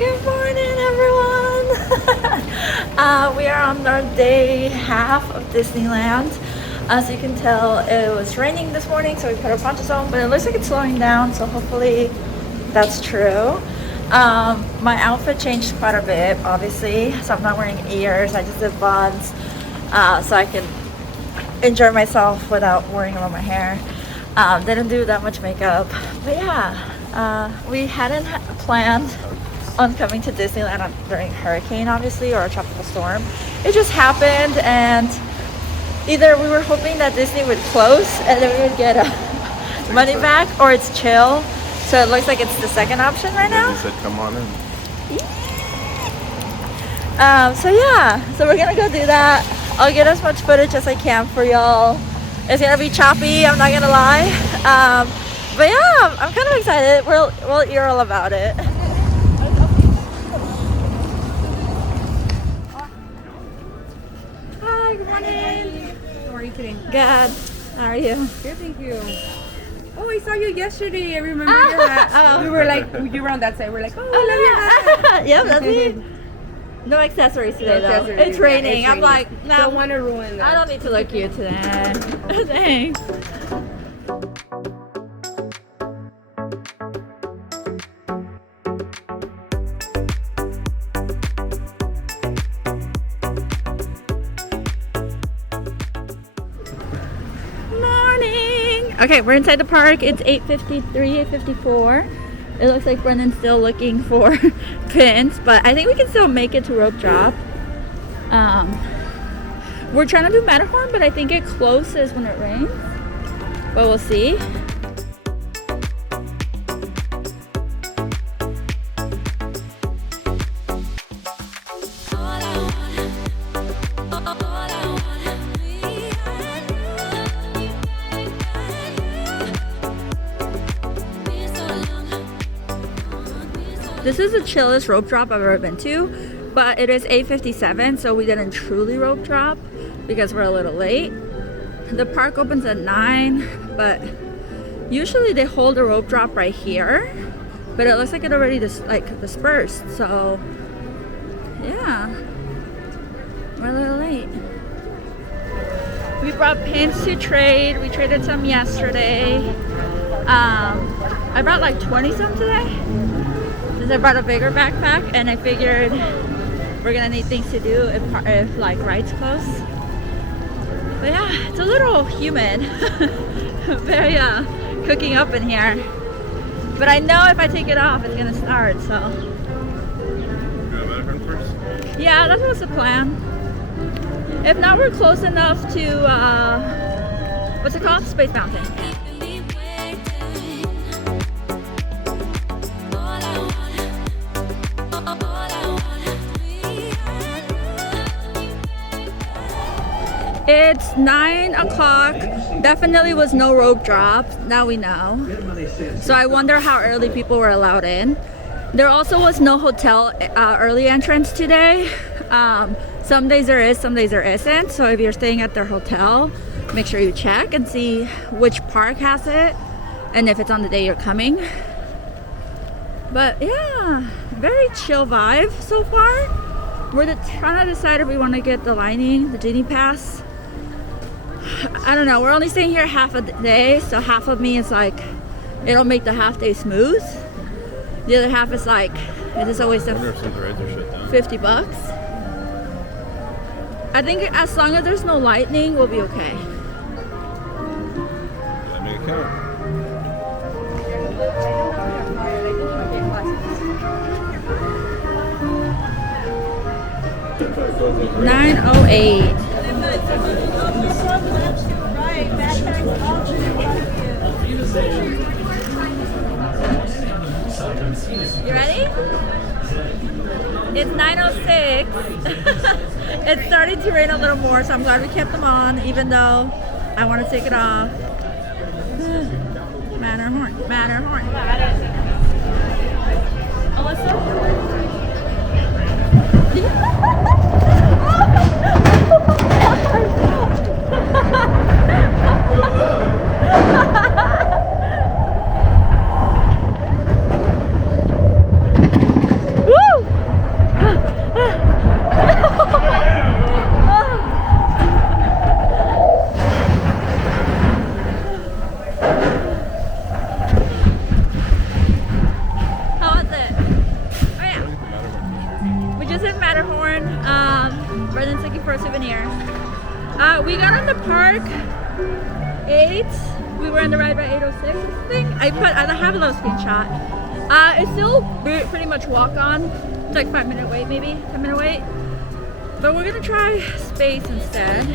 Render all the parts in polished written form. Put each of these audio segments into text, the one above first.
Good morning, everyone. We are on our day half of Disneyland. As you can tell, it was raining this morning, so we put our ponchos on, but it looks like it's slowing down, so hopefully that's true. My outfit changed quite a bit, obviously, so I'm not wearing ears. I just did buns, so I can enjoy myself without worrying about my hair. Didn't do that much makeup, but yeah, we hadn't planned on coming to Disneyland during hurricane, obviously, or a tropical storm. It just happened, and either we were hoping that Disney would close and then we would get money back, or it's chill. So it looks like it's the second option right now. They said come on in. So yeah, so we're gonna go do that. I'll get as much footage as I can for y'all. It's gonna be choppy, I'm not gonna lie. But yeah, I'm kind of excited. We'll hear all about it. Hi, good morning. How are you today? Good. How are you? Good, thank you. Oh, I saw you yesterday. I remember your hat. Oh. We were like, you were on that side. We're like, oh, I love your hat. Yep, that's me. No accessories today, No though. accessories, It's raining. yeah, I'm like, no. Don't want to ruin that. I don't need to look cute today. Thanks. Morning. Okay, we're inside the park. It's 8:53, 8:54. It looks like Brendan's still looking for pins, but I think we can still make it to rope drop. We're trying to do Matterhorn, but I think it closes when it rains. But we'll see. This is the chillest rope drop I've ever been to, but it is 8:57, so we didn't truly rope drop because we're a little late. The park opens at 9, but usually they hold a rope drop right here, but it looks like it already dispersed, so yeah, we're a little late. We brought pins to trade. We traded some yesterday. I brought like 20 some today. I brought a bigger backpack, and I figured we're gonna need things to do if like rides close. But yeah, it's a little humid. Very cooking up in here. But I know if I take it off, it's gonna start. So. You want Matterhorn first? Yeah, that was the plan. If not, we're close enough to what's it called? Space Mountain. It's 9 o'clock. Definitely was no rope drop. Now we know. So I wonder how early people were allowed in. There also was no hotel early entrance today. Some days there is, some days there isn't. So if you're staying at their hotel, make sure you check and see which park has it and if it's on the day you're coming. But yeah, very chill vibe so far. We're trying to decide if we want to get the lining, the Genie Pass. I don't know, we're only staying here half a day, so half of me is like, it'll make the half day smooth. The other half is like, it is always I wonder if some of the rides are shut down. $50. I think as long as there's no lightning, we'll be okay. Let me count. $9.08. You ready? It's 9:06. It's starting to rain a little more, so I'm glad we kept them on, even though I want to take it off. Matterhorn, Matterhorn. Alyssa? Woo! Matterhorn. Brendan's looking for a souvenir. We got on the park 8. We were on the ride by 8:06 or something. I have a little screenshot. It's still pretty much walk on. It's like 5-minute wait, maybe 10-minute wait. But we're gonna try space instead.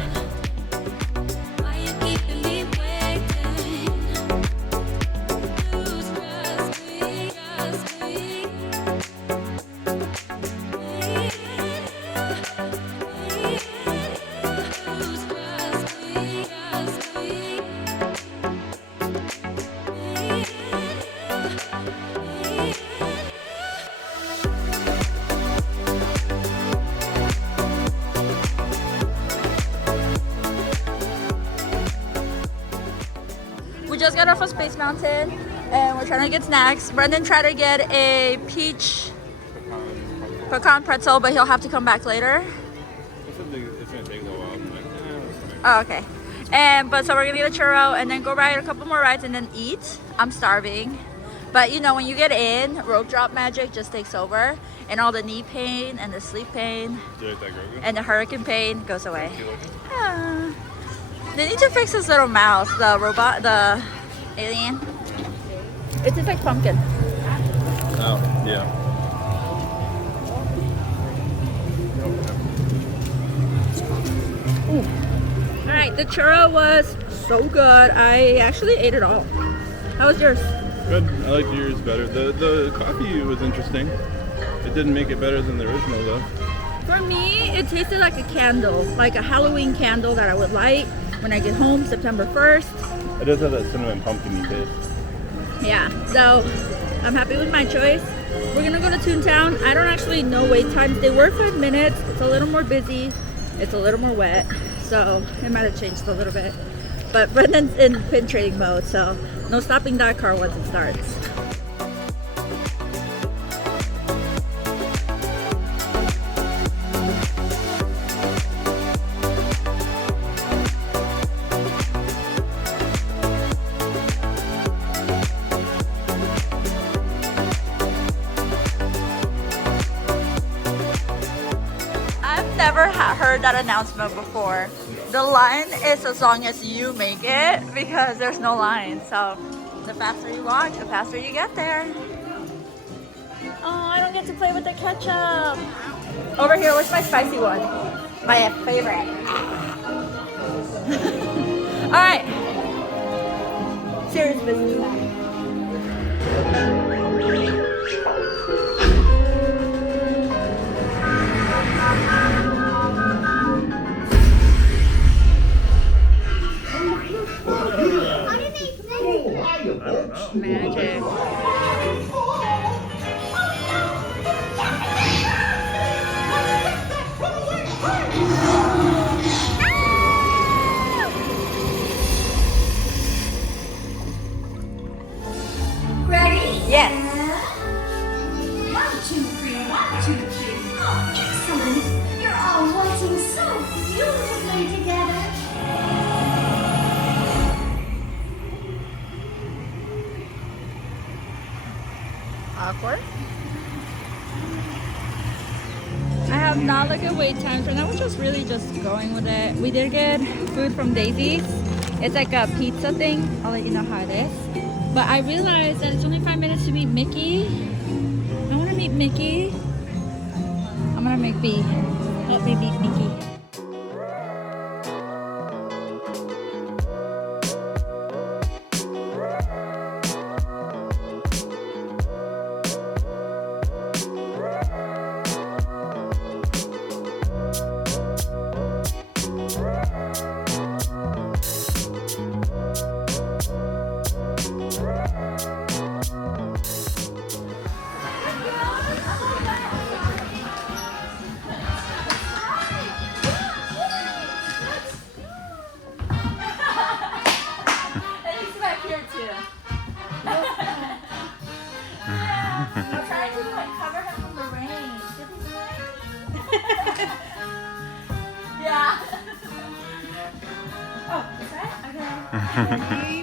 We just got off of Space Mountain and we're trying to get snacks. Brendan tried to get a peach pecan pretzel, but he'll have to come back later. It's gonna take a little while. I'm like, Oh, okay. So we're gonna get a churro and then go ride a couple more rides and then eat. I'm starving. But you know, when you get in, rope drop magic just takes over and all the knee pain and the sleep pain and the hurricane pain goes away. Ah. They need to fix this little mouse, the robot, the alien. It tastes like pumpkin. Oh, yeah. Alright, the churro was so good. I actually ate it all. How was yours? Good. I liked yours better. The coffee was interesting. It didn't make it better than the original though. For me, it tasted like a candle, like a Halloween candle that I would light when I get home September 1st. It does have that cinnamon pumpkin-y taste. Yeah, so I'm happy with my choice. We're gonna go to Toontown. I don't actually know wait times. They were 5 minutes. It's a little more busy. It's a little more wet. So it might have changed a little bit. But Brendan's in pin trading mode, so no stopping that car once it starts. Never heard that announcement before. The line is as long as you make it because there's no line. So the faster you walk, the faster you get there. Oh, I don't get to play with the ketchup. Over here, what's my spicy one? My favorite. All right. Serious business now. Magic. Ready? Yes. 1, 2, 3, 1, 2, 3. Oh, excellent. You're all waltzing so beautifully together. Awkward. I have not looked at wait times right now. We're just really just going with it. We did get food from Daisy's. It's like a pizza thing. I'll let you know how it is. But I realized that it's only 5 minutes to meet Mickey. I want to meet Mickey. I'm gonna make B. Let me meet Mickey.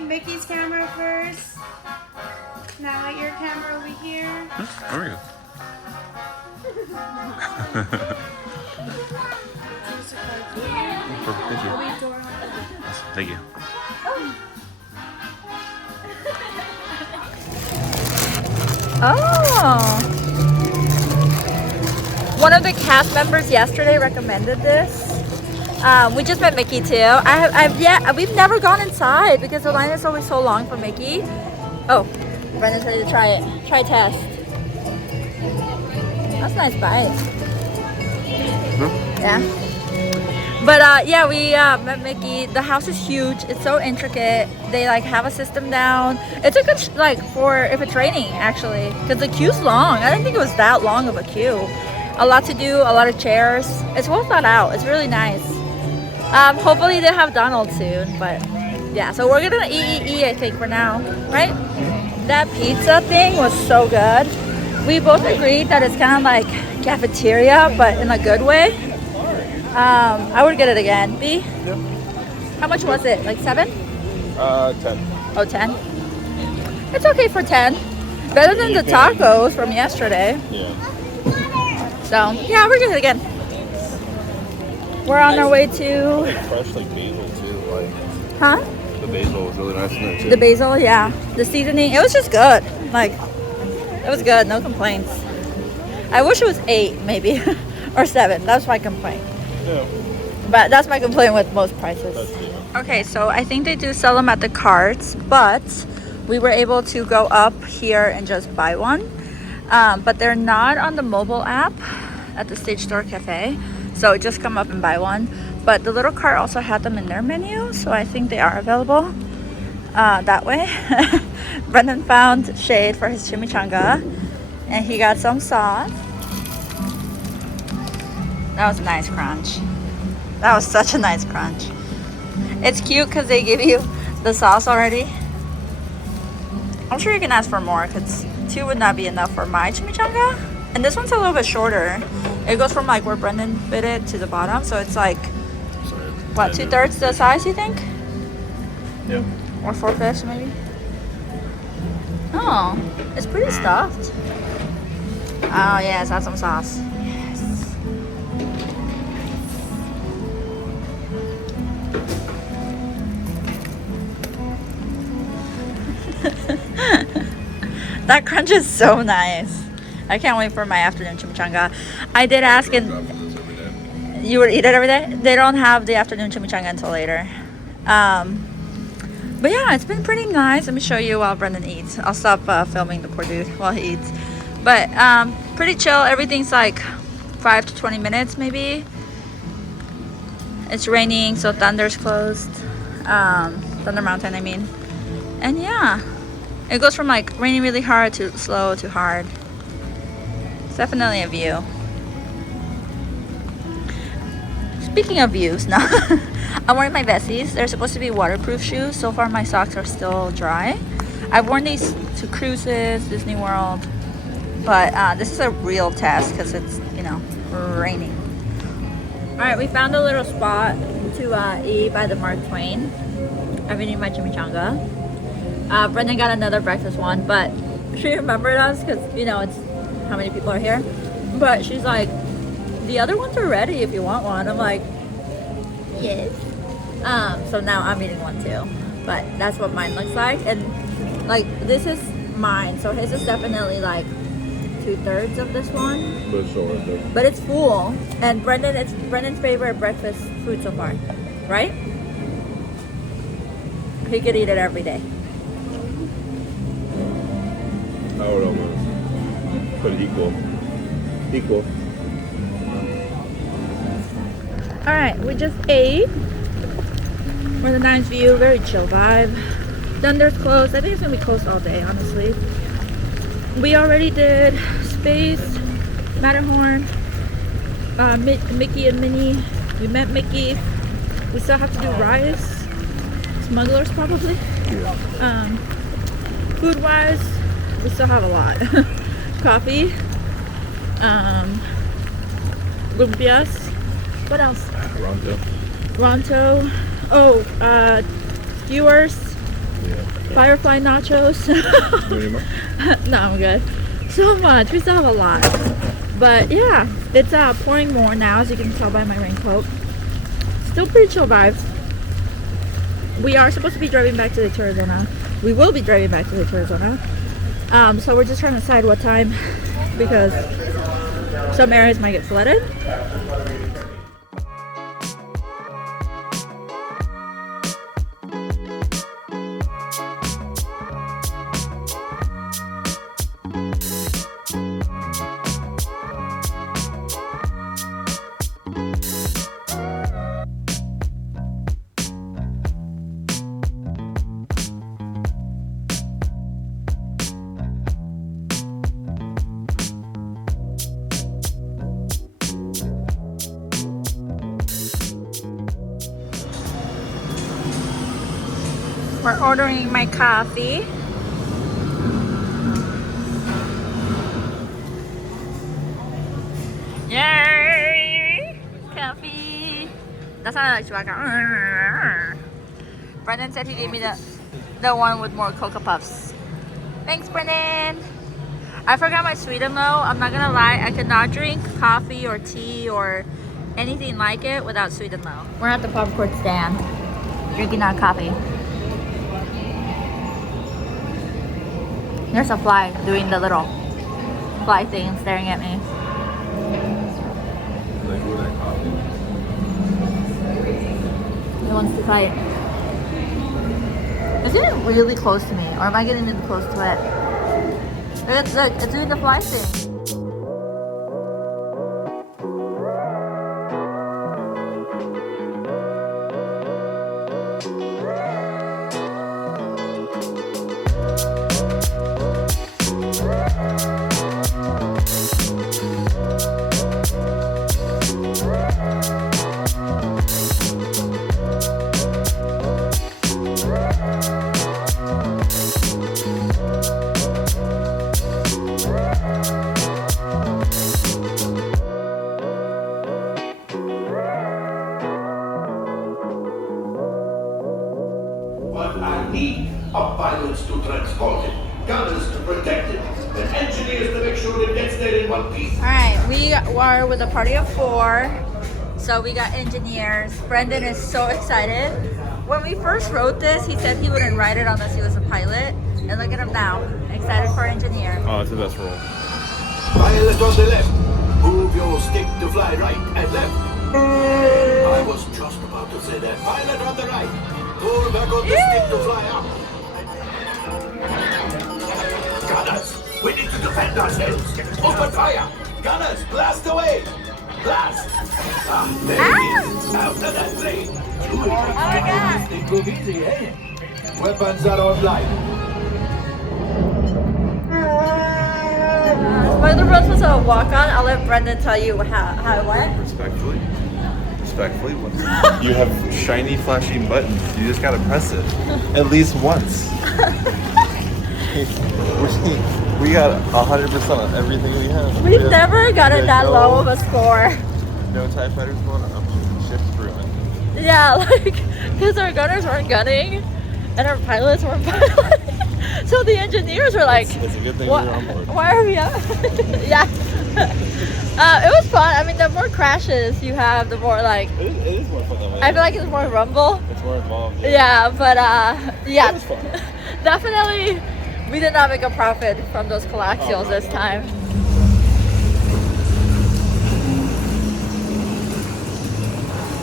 Mickey's camera first. Now your camera over here. There we go. Perfect, thank you. Awesome, thank you. Oh. One of the cast members yesterday recommended this. We just met Mickey too. We've never gone inside because the line is always so long for Mickey. Oh, Brendan's ready to try it. Try test. That's a nice bite. Yeah. But yeah, we met Mickey. The house is huge. It's so intricate. They like have a system down. It's a good for if it's raining actually, because the queue's long. I didn't think it was that long of a queue. A lot to do, a lot of chairs. It's well thought out. It's really nice. Hopefully they have Donald soon, but yeah. So we're gonna eat I think for now, right? That pizza thing was so good. We both agreed that it's kind of like cafeteria, but in a good way. I would get it again. B? Yep. How much was it? Like 7? 10. Oh, 10? It's okay for 10. Better than the tacos from yesterday. Yeah. So, yeah, we're getting it again. We're on our way to... Fresh like basil too. Like, huh? the basil was really nice in there too. The basil, yeah. The seasoning, it was just good. Like, it was good. No complaints. I wish it was 8 maybe. Or 7. That's my complaint. Yeah. But that's my complaint with most prices. Okay, so I think they do sell them at the carts, but we were able to go up here and just buy one. But they're not on the mobile app at the Stage Store Cafe. So just come up and buy one. But the little cart also had them in their menu, so I think they are available that way. Brendan found shade for his chimichanga, and he got some sauce. That was a nice crunch. That was such a nice crunch. It's cute because they give you the sauce already. I'm sure you can ask for more because 2 would not be enough for my chimichanga. And this one's a little bit shorter. It goes from like where Brendan bit it to the bottom. So it's like, what, 2/3 the size you think? Yeah. Or 4/5 maybe? Oh, it's pretty stuffed. Oh yes, add some sauce. That crunch is so nice. I can't wait for my afternoon chimichanga. I did ask, and you would eat it every day? They don't have the afternoon chimichanga until later. But yeah, it's been pretty nice. Let me show you while Brendan eats. I'll stop filming the poor dude while he eats. But pretty chill. Everything's like 5 to 20 minutes maybe. It's raining, so Thunder's closed. Thunder Mountain, I mean. And yeah, it goes from like raining really hard to slow to hard. It's definitely a view. Speaking of views, now I'm wearing my Vessies. They're supposed to be waterproof shoes. So far my socks are still dry. I've worn these to cruises, Disney World, but this is a real test because it's, you know, raining. All right, we found a little spot to eat by the Mark Twain. I've been eating my chimichanga. Brendan got another breakfast one, but she remembered us because, you know, it's how many people are here. But she's like, the other ones are ready if you want one. I'm like, yes. So now I'm eating one too. But that's what mine looks like. And like, this is mine. So his is definitely like 2/3 of this one. But it's full. And Brendan, it's Brendan's favorite breakfast food so far, right? He could eat it every day. I would almost put equal. All right, we just ate. With a nice view, very chill vibe. Thunder's closed. I think it's gonna be closed all day, honestly. We already did Space, Matterhorn, Mickey and Minnie. We met Mickey. We still have to do Rise, Smugglers probably. Food-wise, we still have a lot. Coffee, Lumpias. What else? Ronto. Oh, skewers. Yeah. Firefly nachos. No, I'm good. So much. We still have a lot. But yeah, it's pouring more now, as you can tell by my raincoat. Still pretty chill vibes. We are supposed to be driving back to the Arizona. We will be driving back to the Arizona. So we're just trying to decide what time, because some areas might get flooded. We're ordering my coffee. Yay! Coffee! That sounded like Julago. Brendan said he gave me the one with more Cocoa Puffs. Thanks, Brendan! I forgot my sweeten low. I'm not gonna lie, I could not drink coffee or tea or anything like it without sweeten low. We're at the popcorn stand, drinking our coffee. There's a fly doing the little fly thing and staring at me. He wants to fight. Is it really close to me, or am I getting too close to it? Look, it's doing the fly thing. Of pilots to transport it, gunners to protect it, and engineers to make sure it gets there in one piece. Alright, we are with a party of 4. So we got engineers. Brendan is so excited. When we first wrote this, he said he wouldn't write it unless he was a pilot. And look at him now, excited for engineer. Oh, it's the best role. Pilot on the left. Move your stick to fly right and left. I was just about to say that. Pilot on the right. Pull back on the stick to fly up. Gunners, we need to defend ourselves. Open fire. Gunners, blast away. Blast. There it is. After that plane. Oh my God. This thing easy, eh? Weapons are online. Whether we're supposed to walk on, I'll let Brendan tell you how it went. Respectfully, you have shiny, flashing buttons. You just gotta press it at least once. we got 100% on everything we have. We've never gotten that low of a score. No TIE fighters going up. Shift ruined. Yeah, like, because our gunners weren't gunning and our pilots weren't piloting. So the engineers were like, it's a good thing we were on board. Why are we up? Yeah. It was fun. I mean, the more crashes you have, the more like... It is more fun that way. I feel like it's more rumble. It's more involved. Yeah, but yeah. It was fun. Definitely, we did not make a profit from those coaxials this time.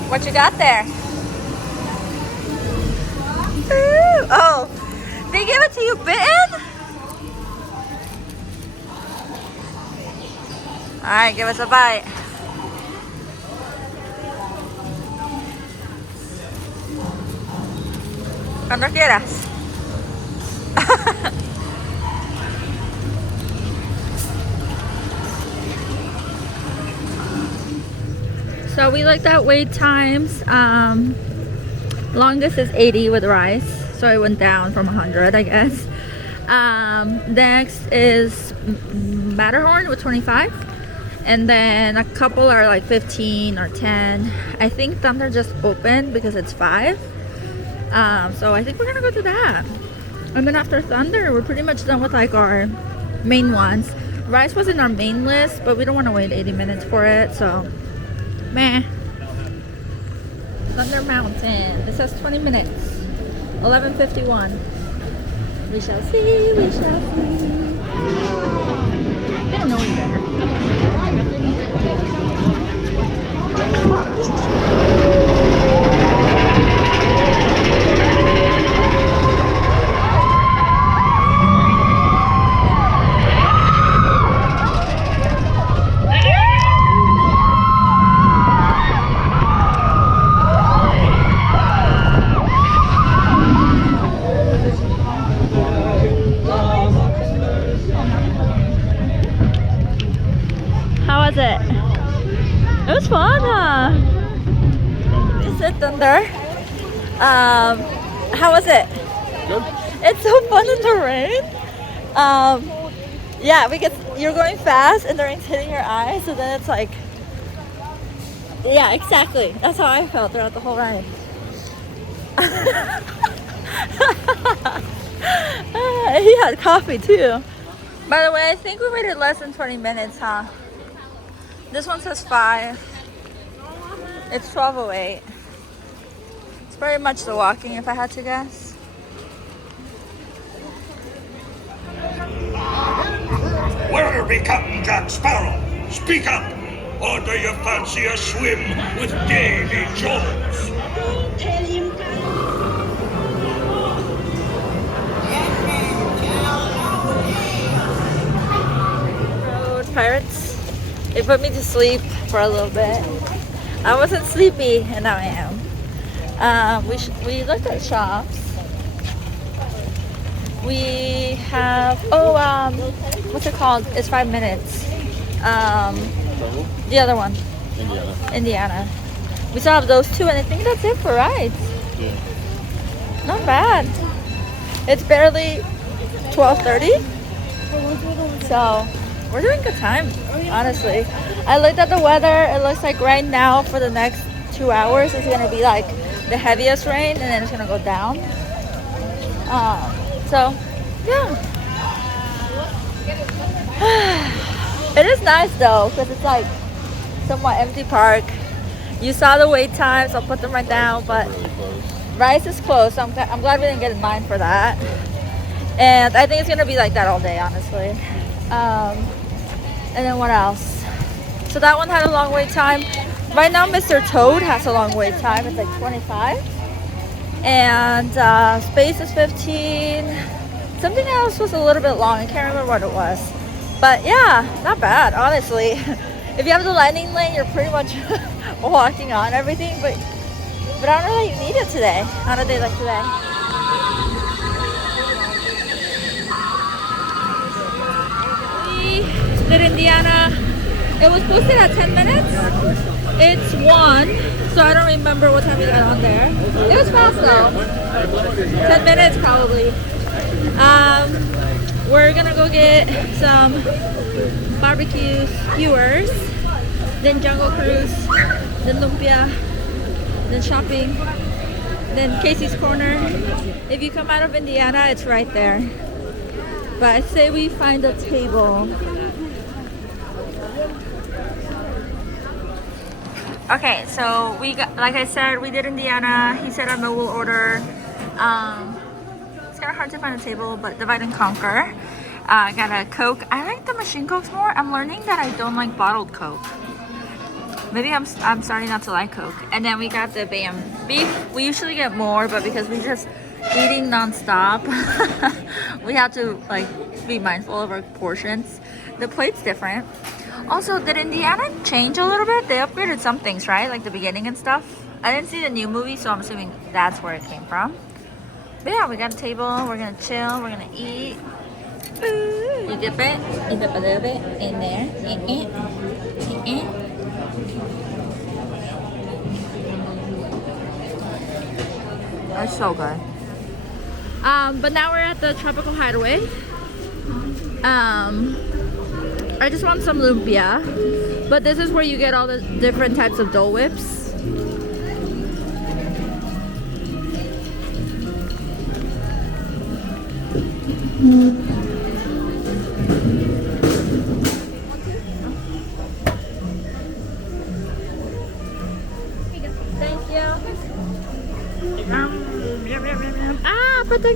What you got there? Ooh, oh, they gave it to you bitten? All right, give us a bite. Cuando quieras. So we looked at wait times. Longest is 80 with rice, so it went down from 100, I guess. Next is Matterhorn with 25, and then a couple are like 15 or 10. I think Thunder just opened because it's 5. So I think we're gonna go to that. And then after Thunder, we're pretty much done with like our main ones. Rice was in our main list, but we don't want to wait 80 minutes for it, so meh. Thunder Mountain. It says 20 minutes. 11:51. We shall see, we shall see. They don't know any better. How was it? It was fun, huh? Is it thunder? How was it? Good. It's so fun in the rain. Yeah, because you're going fast and the rain's hitting your eyes, so then it's like, yeah, exactly. That's how I felt throughout the whole ride. He had coffee too. By the way, I think we waited less than 20 minutes, huh? This one says 5. It's 12:08. It's very much the walking, if I had to guess. Where'll Captain Jack Sparrow? Speak up! Or do you fancy a swim with Davy Jones? Tell him. Road Pirates. They put me to sleep for a little bit. I wasn't sleepy, and now I am. We looked at shops. We have what's it called? It's 5 minutes. The other one, Indiana. We still have those two, and I think that's it for rides. Yeah. Not bad. It's barely 12:30, so we're doing good time, honestly. I looked at the weather. It looks like right now for the next 2 hours it's gonna be like the heaviest rain, and then it's gonna go down. So yeah. It is nice though, because it's like somewhat empty park. You saw the wait times. I'll put them right down, but Rice is closed, so I'm glad we didn't get in line for that. And I think it's gonna be like that all day, honestly. And then what else? So that one had a long wait time. Right now, Mr. Toad has a long wait time. It's like 25. And Space is 15. Something else was a little bit long. I can't remember what it was. But yeah, not bad, honestly. If you have the landing lane, you're pretty much walking on everything. But I don't know that you need it today, on a day like today. We did Indiana. It was posted at 10 minutes. It's 1, so I don't remember what time we got on there. It was fast though. 10 minutes probably. We're gonna go get some barbecue skewers, then Jungle Cruise, then Lumpia, then shopping, then Casey's Corner. If you come out of Indiana, it's right there. But I say we find a table. Okay, so we got, like I said, we did Indiana. He said on the we'll order. It's kind of hard to find a table, but divide and conquer. I got a Coke. I like the machine Cokes more. I'm learning that I don't like bottled Coke. Maybe I'm starting not to like Coke. And then we got the Bam beef. We usually get more, but because we just eating non-stop, we have to like be mindful of our portions. The plate's different. Also, did Indiana change a little bit? They upgraded some things, right? Like the beginning and stuff. I didn't see the new movie, so I'm assuming that's where it came from. But yeah, we got a table. We're gonna chill. We're gonna eat. You dip it. You dip a little bit in there. That's so good. But now we're at the Tropical Hideaway. I just want some lumpia, but this is where you get all the different types of Dole Whips. Okay.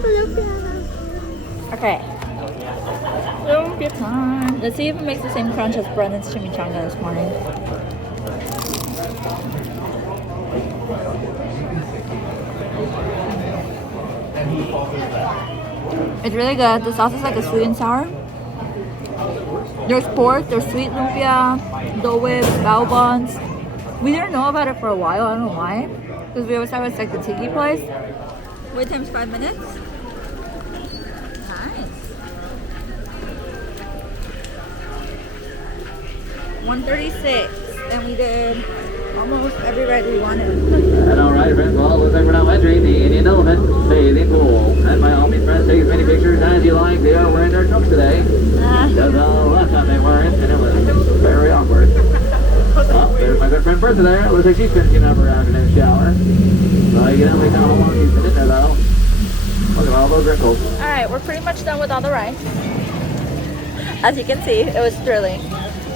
Lumpia time. Let's see if it makes the same crunch as Brennan's chimichanga this morning. It's really good. The sauce is like a sweet and sour. There's pork, there's sweet lumpia, dough whips, bao buns. We didn't know about it for a while. I don't know why. Because we always thought it was like the tiki place. Wait time's 5 minutes. Nice. 136. And we did almost every ride we wanted. And all right, friends, well, looks like we're now entering the Indian Elephant Bathing Pool. And by all means, friends, take as many pictures as you like. They are wearing their trunks today. Because last time they weren't, and it was very awkward. Oh, there's my good friend Bertha there. Looks like she's finishing up her afternoon shower. So you can only tell how long she's been in there, though. Look at all those wrinkles. Alright, we're pretty much done with all the rides. As you can see, it was thrilling.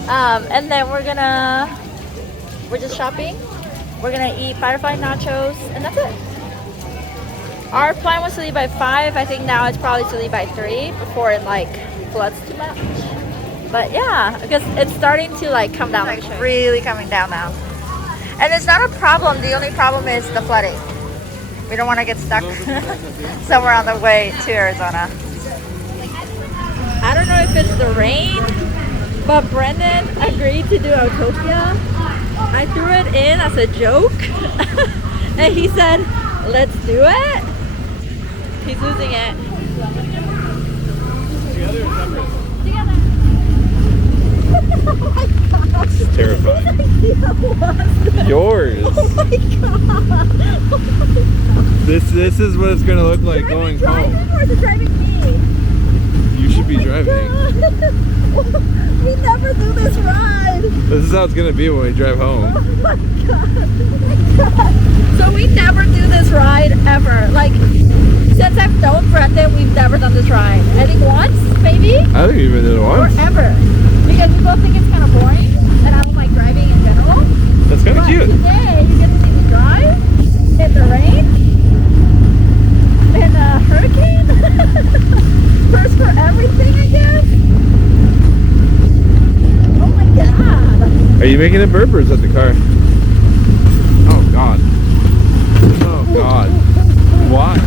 And then we're just shopping. We're gonna eat butterfly nachos, and that's it. Our plan was to leave by 5. I think now it's probably to leave by 3 before it like floods too much. But yeah, because it's starting to like come down, like really coming down now. And it's not a problem. The only problem is the flooding. We don't want to get stuck somewhere on the way to Arizona. I don't know if it's the rain, but Brendan agreed to do Autopia. I threw it in as a joke, and he said, let's do it. He's losing it. Together or separate? Together. Oh my gosh. This is terrifying. Yours. Oh my god. This is what it's gonna look like going home. Or is it driving me? You should be driving. We never do this ride. This is how it's gonna be when we drive home. Oh my god. So we never do this ride ever. Like, since I've known Brendan, we've never done this ride. I think once, maybe? I think you even did it Or once. ever. Because we both think it's kind of boring, and I don't like driving in general. That's kind of But cute. today, you get to see me drive in the rain, in a hurricane. First for everything, I guess. Oh my god. Are you making a burp or is that the car? Oh god. Oh god. Why?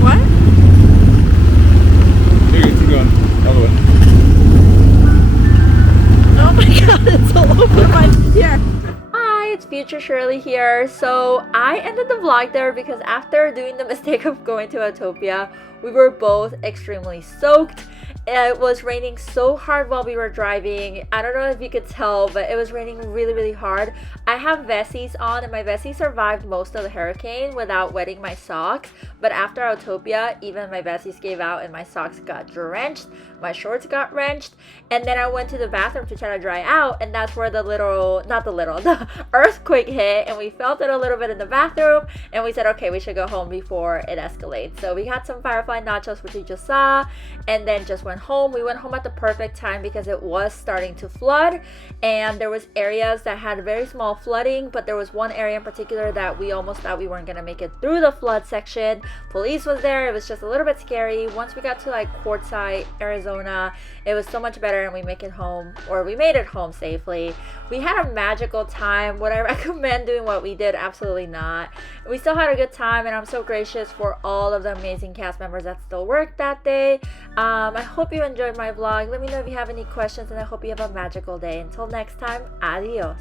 What? Here, you keep going. All the way. Oh my god, it's all over my here. Hi, it's Future Shirley here. So I ended the vlog there because after doing the mistake of going to Autopia, we were both extremely soaked. It was raining so hard while we were driving. I don't know if you could tell, but it was raining really, really hard. I have vesties on, and my vesties survived most of the hurricane without wetting my socks. But after Autopia, even my vesties gave out and my socks got drenched. My shorts got wrenched. And then I went to the bathroom to try to dry out, and that's where the earthquake hit, and we felt it a little bit in the bathroom, and we said, okay, we should go home before it escalates. So we had some firefly nachos, which you just saw, and then just went home. We went home at the perfect time because it was starting to flood, and there was areas that had very small flooding, but there was one area in particular that we almost thought we weren't gonna make it through the flood section. Police was there. It was just a little bit scary. Once we got to like Quartzsite, Arizona, it was so much better, and we made it home safely. We had a magical time. Would I recommend doing what we did? Absolutely not. We still had a good time, and I'm so gracious for all of the amazing cast members that still worked that day. I hope you enjoyed my vlog. Let me know if you have any questions, and I hope you have a magical day. Until next time, adios.